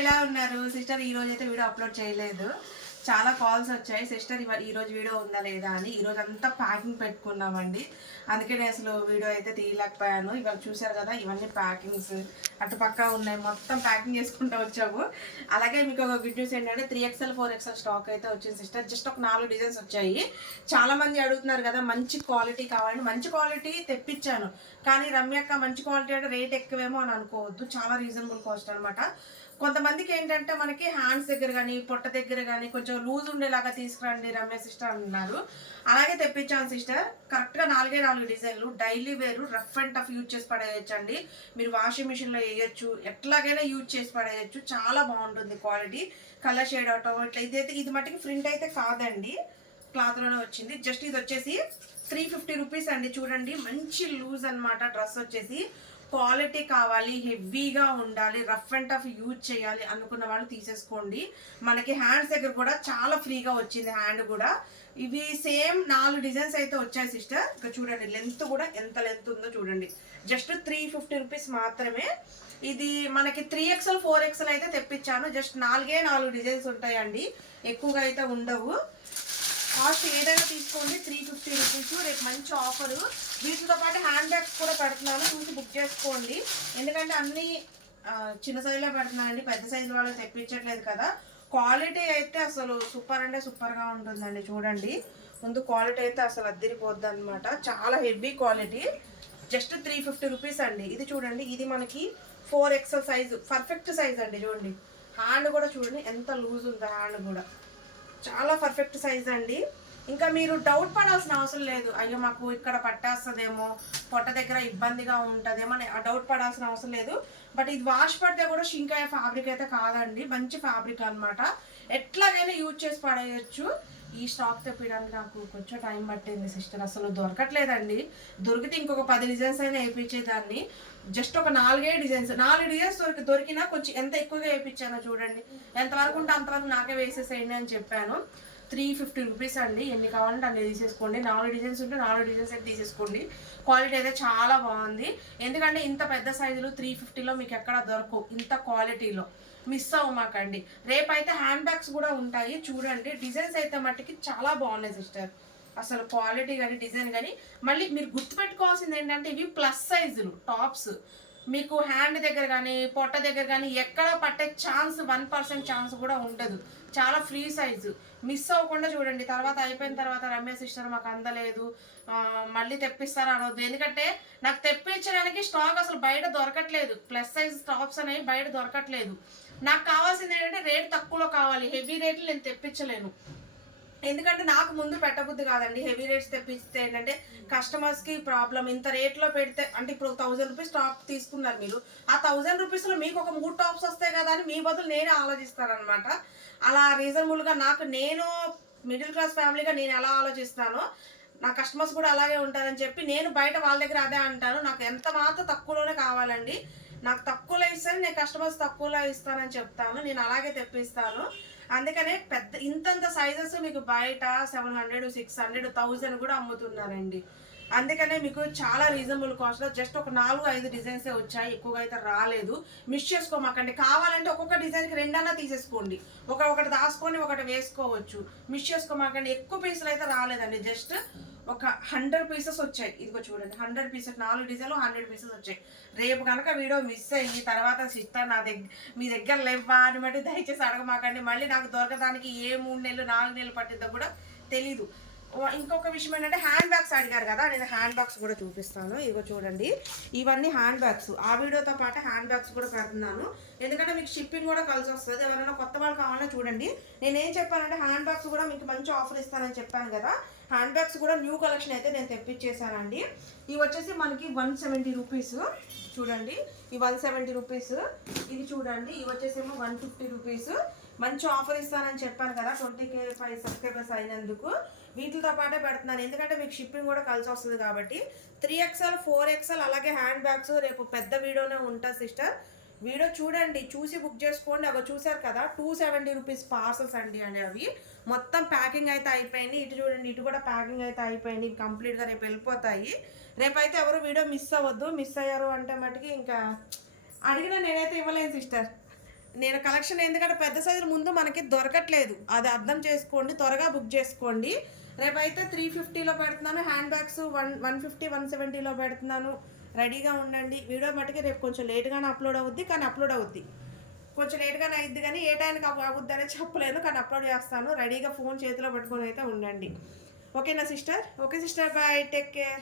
ఎలా ఉన్నారు సిస్టర్? ఈ రోజు అయితే వీడియో అప్లోడ్ చేయలేదు. చాలా కాల్స్ వచ్చాయి సిస్టర్ ఈ రోజు వీడియో ఉందా లేదా అని. ఈ రోజు అంతా ప్యాకింగ్ పెట్టుకున్నామండి, అందుకే నేను అసలు వీడియో అయితే తీయలేకపోయాను. ఇవాళ చూసారు కదా, ఇవన్నీ ప్యాకింగ్స్ అటు పక్క ఉన్నాయి, మొత్తం ప్యాకింగ్ చేసుకుంటూ వచ్చాము. అలాగే మీకు ఒక గుడ్ న్యూస్ ఏంటంటే 3XL 4XL స్టాక్ అయితే వచ్చింది సిస్టర్. జస్ట్ ఒక 4 డిజైన్స్ వచ్చాయి. చాలా మంది అడుగుతున్నారు కదా మంచి క్వాలిటీ కావాలని. మంచి క్వాలిటీ తెప్పించాను, కానీ రమ్యక్క మంచి క్వాలిటీ అంటే రేట్ ఎక్కువేమో అని అనుకోవద్దు, చాలా రీజనబుల్ కాస్ట్ అనమాట. కొంతమందికి ఏంటంటే మనకి హ్యాండ్స్ దగ్గర కానీ పొట్ట దగ్గర కానీ కొంచెం లూజ్ ఉండేలాగా తీసుకురండి రమ్య సిస్టర్ అన్నారు. అలాగే తెప్పించాను సిస్టర్. కరెక్ట్గా 4 డిజైన్లు, డైలీ వేరు, రఫ్ అండ్ టఫ్ యూజ్ చేసి పడేయచ్చండి. మీరు వాషింగ్ మిషన్లో వేయచ్చు, ఎట్లాగైనా యూజ్ చేసి పడేయచ్చు. చాలా బాగుంటుంది క్వాలిటీ, కలర్ షేడ్ అవటం ఇట్లా. ఇది మట్టికి ప్రింట్ అయితే కాదండి, క్లాత్లోనే వచ్చింది. జస్ట్ ఇది వచ్చేసి 350 రూపీస్ అండి. చూడండి మంచి లూజ్ అనమాట. డ్రెస్ వచ్చేసి క్వాలిటీ కావాలి, హెవీగా ఉండాలి, రఫ్ అండ్ టఫ్ యూజ్ చేయాలి అనుకున్న వాళ్ళు తీసేసుకోండి. మనకి హ్యాండ్స్ దగ్గర కూడా చాలా ఫ్రీగా వచ్చింది, హ్యాండ్ కూడా. ఇవి సేమ్ 4 డిజైన్స్ అయితే వచ్చాయి సిస్టర్. ఇక చూడండి లెంత్ కూడా ఎంత లెంత్ ఉందో చూడండి. జస్ట్ 350 రూపీస్ మాత్రమే. ఇది మనకి 3XL 4XL అయితే తెప్పించాను. జస్ట్ 4 డిజైన్స్ ఉంటాయండి, ఎక్కువగా అయితే ఉండవు. కాస్ట్ ఏదైనా తీసుకోండి, 350 రూపీస్. రేపు మంచి ఆఫరు. వీటితో పాటు హ్యాండ్ బ్యాగ్స్ కూడా పెడుతున్నాను, చూసి బుక్ చేసుకోండి. ఎందుకంటే అన్నీ చిన్న సైజులో పెడుతున్నానండి, పెద్ద సైజు వాళ్ళు తెప్పించట్లేదు కదా. క్వాలిటీ అయితే అసలు సూపర్ అంటే సూపర్గా ఉంటుందండి. చూడండి ముందు క్వాలిటీ అయితే అసలు అద్దరిపోద్ది అనమాట, చాలా హెవీ క్వాలిటీ. జస్ట్ 350 రూపీస్ అండి. ఇది చూడండి, ఇది మనకి 4XL సైజు, పర్ఫెక్ట్ సైజ్ అండి. చూడండి హ్యాండ్ కూడా చూడండి ఎంత లూజ్ ఉందో, హ్యాండ్ కూడా చాలా పర్ఫెక్ట్ సైజ్ అండి. ఇంకా మీరు డౌట్ పడాల్సిన అవసరం లేదు, అయ్యో మాకు ఇక్కడ పట్టేస్తుందేమో, పొట్ట దగ్గర ఇబ్బందిగా ఉంటుందేమో అని డౌట్ పడాల్సిన అవసరం లేదు. బట్ ఇది వాష్ పడితే కూడా షింక్ అయ్యే ఫ్యాబ్రిక్ అయితే కాదండి, మంచి ఫ్యాబ్రిక్ అనమాట. ఎట్లాగైనా యూజ్ చేసి పడేయచ్చు. ఈ స్టాక్ తెప్పడానికి నాకు కొంచెం టైం పట్టింది సిస్టర్, అసలు దొరకట్లేదండి. దొరికితే ఇంకొక 10 డిజైన్స్ అయినా వేయించేదాన్ని. జస్ట్ ఒక 4 డిజైన్స్ దొరికినా కొంచెం ఎంత ఎక్కువగా వేయించానో చూడండి. ఎంతవరకు ఉంటే అంతవరకు నాకే వేసేసేయండి అని చెప్పాను. 350 రూపీస్ అండి. ఎన్ని కావాలంటే అన్ని తీసేసుకోండి. 4 డిజైన్స్ ఉంటే 4 డిజైన్స్ అయితే తీసేసుకోండి. క్వాలిటీ అయితే చాలా బాగుంది. ఎందుకంటే ఇంత పెద్ద సైజులు 350లో మీకు ఎక్కడ దొరకవు, ఇంత క్వాలిటీలో. మిస్ అవ్వమాకండి. రేపైతే హ్యాండ్ బ్యాగ్స్ కూడా ఉంటాయి. చూడండి డిజైన్స్ అయితే మట్టికి చాలా బాగున్నాయి సిస్టర్, అసలు క్వాలిటీ కానీ డిజైన్ కానీ. మళ్ళీ మీరు గుర్తుపెట్టుకోవాల్సింది ఏంటంటే ఇవి ప్లస్ సైజులు టాప్స్. మీకు హ్యాండ్ దగ్గర కానీ పొట్ట దగ్గర కానీ ఎక్కడ పట్టే ఛాన్స్ 1% ఛాన్స్ కూడా ఉండదు. చాలా ఫ్రీ సైజు, మిస్ అవ్వకుండా చూడండి. తర్వాత అయిపోయిన తర్వాత రమ్య సిస్టర్ మాకు అందలేదు, మళ్ళీ తెప్పిస్తారా అనవద్దు. ఎందుకంటే నాకు తెప్పించడానికి స్టాక్ అసలు బయట దొరకట్లేదు. ప్లస్ సైజ్ టాప్స్ అనేవి బయట దొరకట్లేదు. నాకు కావాల్సింది ఏంటంటే రేట్ తక్కువలో కావాలి, హెవీ రేట్లు నేను తెప్పించలేను. ఎందుకంటే నాకు ముందు పెట్టబుద్ధి కాదండి. హెవీ రేట్స్ తెప్పిస్తే ఏంటంటే కస్టమర్స్కి ప్రాబ్లం. ఇంత రేట్లో పెడితే అంటే ఇప్పుడు 1000 రూపీస్ టాప్ తీసుకున్నారు మీరు, ఆ 1000 రూపీస్లో మీకు ఒక 3 టాప్స్ వస్తాయి కదా అని మీ బదులు నేనే ఆలోచిస్తానమాట. అలా రీజనబుల్గా నేను మిడిల్ క్లాస్ ఫ్యామిలీగా నేను ఎలా ఆలోచిస్తానో నా కస్టమర్స్ కూడా అలాగే ఉంటారని చెప్పి నేను బయట వాళ్ళ దగ్గర అదే అంటాను. నాకు ఎంత మాత్రం తక్కువలోనే కావాలండి, నాకు తక్కువలో ఇస్తాను, నేను కస్టమర్స్ తక్కువలో ఇస్తానని చెప్తాను. నేను అలాగే తెప్పిస్తాను. అందుకనే పెద్ద ఇంతంత సైజెస్ మీకు బయట 700, 600, 1000 కూడా అమ్ముతున్నారండి. అందుకనే మీకు చాలా రీజనబుల్ కాస్ట్లో జస్ట్ ఒక 4-5 డిజైన్సే వచ్చాయి, ఎక్కువగా అయితే రాలేదు. మిస్ చేసుకోమాకండి. కావాలంటే ఒక్కొక్క డిజైన్కి 2 అన్నా తీసేసుకోండి, ఒకటి దాచుకొని ఒకటి వేసుకోవచ్చు. మిస్ చేసుకోమాకండి. ఎక్కువ పీసులు అయితే రాలేదండి, జస్ట్ ఒక 100 పీసెస్ వచ్చాయి. ఇదిగో చూడండి 100 పీసెస్, 4 డిజైన్లు 100 పీసెస్ వచ్చాయి. రేపు కనుక వీడియో మిస్ అయ్యి తర్వాత సిస్టర్ మీ దగ్గర లేవా అని బట్టి దయచేసి అడగమాకండి. మళ్ళీ నాకు దొరకడానికి ఏ 3 నెలలు 4 నెలలు పట్టిద్దో కూడా తెలీదు. ఇంకొక విషయం ఏంటంటే హ్యాండ్ బ్యాగ్స్ అడిగారు కదా, నేను హ్యాండ్ బ్యాగ్స్ కూడా చూపిస్తాను. ఇదిగో చూడండి ఇవన్నీ హ్యాండ్ బ్యాగ్స్. ఆ వీడియోతో పాటు హ్యాండ్ బ్యాగ్స్ కూడా పెడుతున్నాను, ఎందుకంటే మీకు షిప్పింగ్ కూడా కలిసి వస్తుంది. ఎవరైనా కొత్త వాళ్ళు కావాలన్నా చూడండి. నేనేం చెప్పానంటే హ్యాండ్ బ్యాగ్స్ కూడా మీకు మంచి ఆఫర్ ఇస్తానని చెప్పాను కదా. హ్యాండ్ బ్యాగ్స్ కూడా న్యూ కలెక్షన్ అయితే నేను తెప్పించేసానండి. ఇవి వచ్చేసి మనకి 170 రూపీస్. చూడండి ఈ 170 రూపీస్. ఇది చూడండి ఇవి వచ్చేసేమో 150 రూపీస్. మంచి ఆఫర్ ఇస్తానని చెప్పాను కదా 20K 5 సబ్స్క్రైబర్స్ అయినందుకు. వీటితో పాటే పెడుతున్నాను, ఎందుకంటే మీకు షిప్పింగ్ కూడా కలిసి వస్తుంది కాబట్టి. 3XL 4XL అలాగే హ్యాండ్ బ్యాగ్స్ రేపు పెద్ద వీడియోనే ఉంటుంది సిస్టర్. వీడియో చూడండి, చూసి బుక్ చేసుకోండి. అవి చూసారు కదా 270 రూపీస్ పార్సల్స్ అండి అవి. మొత్తం ప్యాకింగ్ అయితే అయిపోయింది. ఇటు చూడండి, ఇటు కూడా ప్యాకింగ్ అయితే అయిపోయింది. కంప్లీట్గా రేపు వెళ్ళిపోతాయి. రేపైతే ఎవరు వీడియో మిస్ అవ్వద్దు. మిస్ అయ్యారు అంటే మటుకి ఇంకా అడిగినా నేనైతే ఇవ్వలేను సిస్టర్. నేను కలెక్షన్ ఎందుకంటే పెద్ద సైజులు ముందు మనకి దొరకట్లేదు, అది అర్థం చేసుకోండి, త్వరగా బుక్ చేసుకోండి. రేపైతే 350లో పెడుతున్నాను, హ్యాండ్ బ్యాగ్స్ 150 170లో పెడుతున్నాను. రెడీగా ఉండండి. వీడియో మట్టుకి రేపు కొంచెం లేట్గానే అప్లోడ్ అవుద్ది, కానీ అప్లోడ్ అవుద్ది. కొంచెం లేట్గానే అయిద్ది కానీ ఏ టైంకి అవుద్ది అనేది చెప్పలేను, కానీ అప్లోడ్ చేస్తాను. రెడీగా ఫోన్ చేతిలో పెట్టుకొని అయితే ఉండండి. ఓకేనా sister? Okay sister, bye, take care.